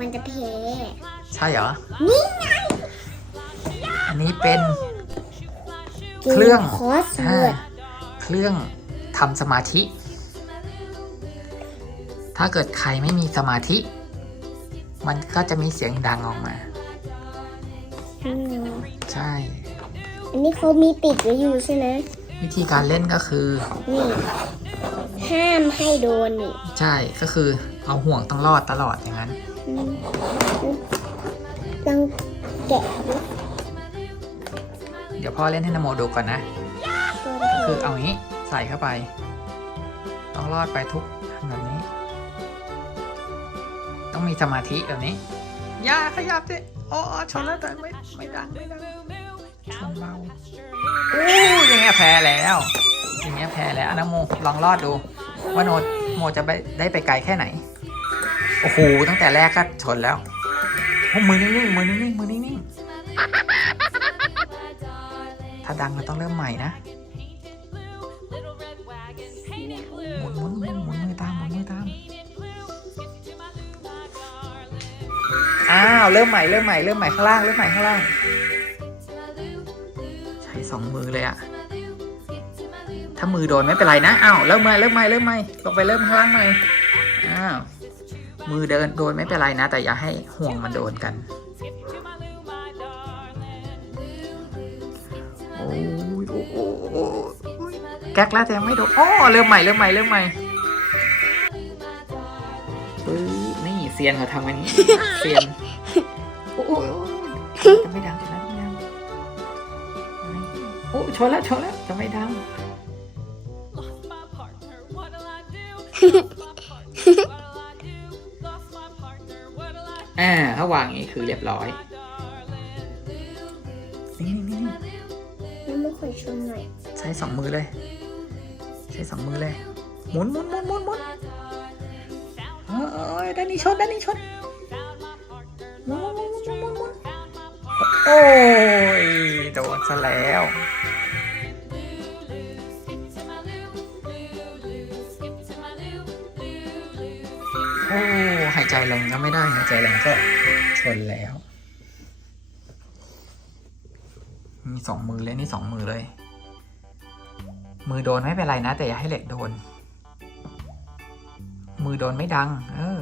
มันจะแพ้ ใช่เหรอ นี่ไงอันนี้เป็นเครื่องคอสเวิร์ดเครื่องทำสมาธิ ถ้าเกิดใครไม่มีสมาธิ มันก็จะมีเสียงดังออกมาอืมใช่ อันนี้เขามีติดไว้อยู่ใช่ไหม วิธีการเล่นก็คือ นี่ห้ามให้โดนนี่ใช่ก็คือเอาห่วงต้องรอดตลอดอย่างนั้นอืมลองแกะดูเดี๋ยวพ่อเล่นให้นโมดูก่อนนะ ตัวคือเอางี้ใส่เข้าไป ต้องรอดไปทุกแบบนี้ ต้องมีสมาธิแบบนี้ อย่าขยับสิโอ้ชนแล้วแต่ไม่ไม่ดังไม่ดังชนเบา อู้อย่างเงี้ยแพ้แล้ว อย่างเงี้ยแพ้แล้วอนะโมลองรอดดู ว่าโนโมจะไปได้ไปไกลแค่ไหน โอ้โหตั้งแต่แรกก็ชนแล้วโอ้มือนิ่งๆมือนิ่งๆมือนิ่งๆถ้าดังเราต้องเริ่มใหม่นะหมุนหมุนหมุนหมุนมือตามหมุนมือตามอ้าวเริ่มใหม่เริ่มใหม่เริ่มใหม่ข้างล่างเริ่มใหม่ข้างล่าง สองมือเลยอะถ้ามือโดนไม่เป็นไรนะอ้าวเริ่มใหม่เริ่มใหม่เริ่มใหม่ลงไปเริ่มข้างล่างใหม่อ้าวมือเดินโดนไม่เป็นไรนะ แต่อย่าให้ห่วงมันโดนกันโอ้ยโอ้โหโอ้โหแก๊กแล้วแต่ยังไม่โดนอ๋อเริ่มใหม่เริ่มใหม่เริ่มใหม่ปึ๊บนี่เซียนเขาทำอย่างนี้เซียนโอ้โหจะไม่ดังจะไม่ดัง โอ้ชนแล้วชนแล้วจะไม่ดัง อ่าถ้าวางอย่างนี้คือเรียบร้อยนี่นี่นี่น้ำมันขอชมหน่อยใช้สองมือเลย ใช้สองมือเลย หมุนหมุนหมุนหมุนหมุนเอ้ยด้านนี้ชนด้านนี้ชนหมุนหมุนหมุนหมุนหมุนโอ้ยโดนซะแล้ว หายใจแรงก็ไม่ได้หายใจแรงก็ชนแล้ว มีสองมือเลยนี่สองมือเลย มือโดนไม่เป็นไรนะ แต่อย่าให้เหล็กโดน มือโดนไม่ดัง เออ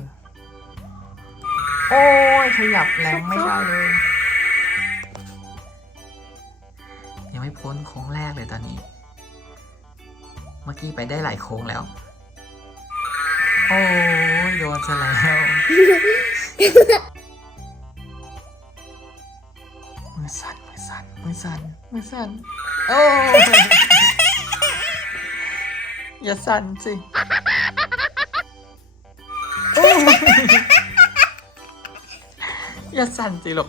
โอ้ยขยับแรงไม่ได้เลย ยังไม่พ้นโค้งแรกเลยตอนนี้ เมื่อกี้ไปได้หลายโค้งแล้ว อ้ยโดนซะแล้วมือสั่นมือสั่นมือสั่นมือสั่นโอ้ยอย่าสั่นสิโอ้ยอย่าสั่นสิลูก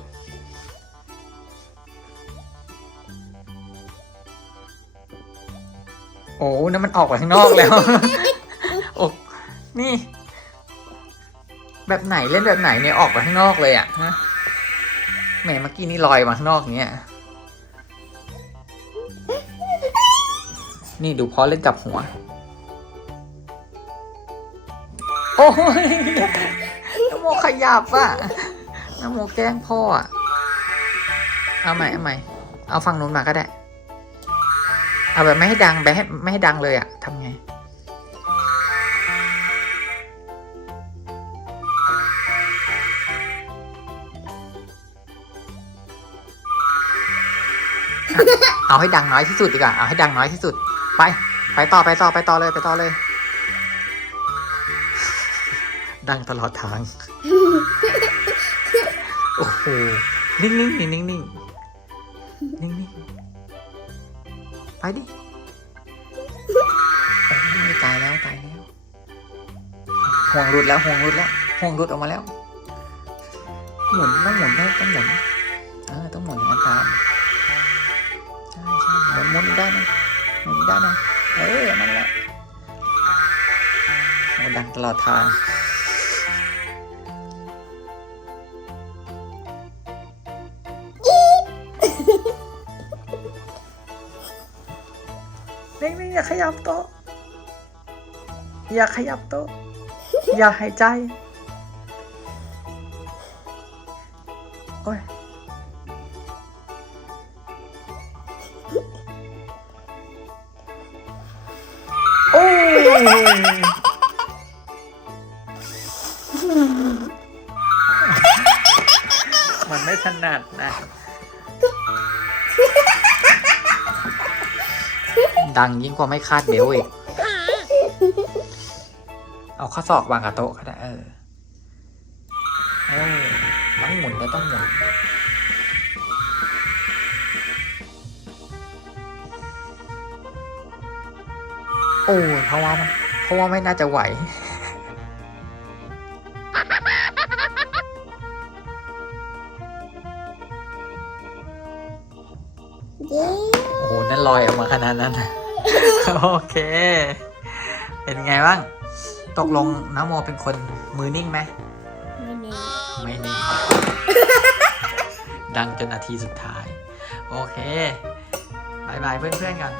โอ้นั่นมันออกไปข้างนอกแล้ว นี่ แบบไหนเล่นแบบไหนเนี่ยออกไปข้างนอกเลยอะฮะแหมเมื่อกี้นี่ลอยมาข้างนอกเนี่ยนี่ดูพอเล่นจับหัว โอ้ยน้ำโมขยับอะน้ำโมแกล้งพ่ออะเอาใหม่เอาใหม่เอาฝั่งนู้นมาก็ได้ เอาแบบไม่ให้ดังแบบไม่ให้ดังเลยอะทำไง เอาให้ดังน้อยที่สุดดีกว่า เอาให้ดังน้อยที่สุด ไป ไปต่อไปต่อไปต่อเลยไปต่อเลย ดังตลอดทาง โอ้โห นิ่งนิ่งนิ่งนิ่งนิ่งนิ่งนิ่งไปดิตายแล้วตายแล้ว ห่วงรุดแล้วห่วงรุดแล้วห่วงรุดออกมาแล้ว หมุนต้องหมุนได้ต้องหมุน เออต้องหมุนอย่างนั้นตาม มุนหมุนอีกด้นหนึงหมุนอีกด้นหนึงเออนั่นแหละโอ้ดังตลอดทางนิ่งๆอย่าขยับโต๊ะอย่าขยับโต๊ะอย่าหายใจ โอ้ย มันไม่ถนัดนะดังยิ่งกว่าไม่คาดเบลอีก เอาข้อศอกวางกับโต๊ะก็ได้เออ เออต้องหมุนก็ต้องหมุนโอ้ยเพราะว่าเพราะว่าไม่น่าจะไหว โอ้โหนั่นลอยออกมาขนาดนั้น โอเค เป็นไงบ้าง ตกลงน้ำโมเป็นคนมือนิ่งไหม ไม่เน้นไม่นิ่ง ดังจนนาทีสุดท้าย โอเคบายบายเพื่อนๆกัน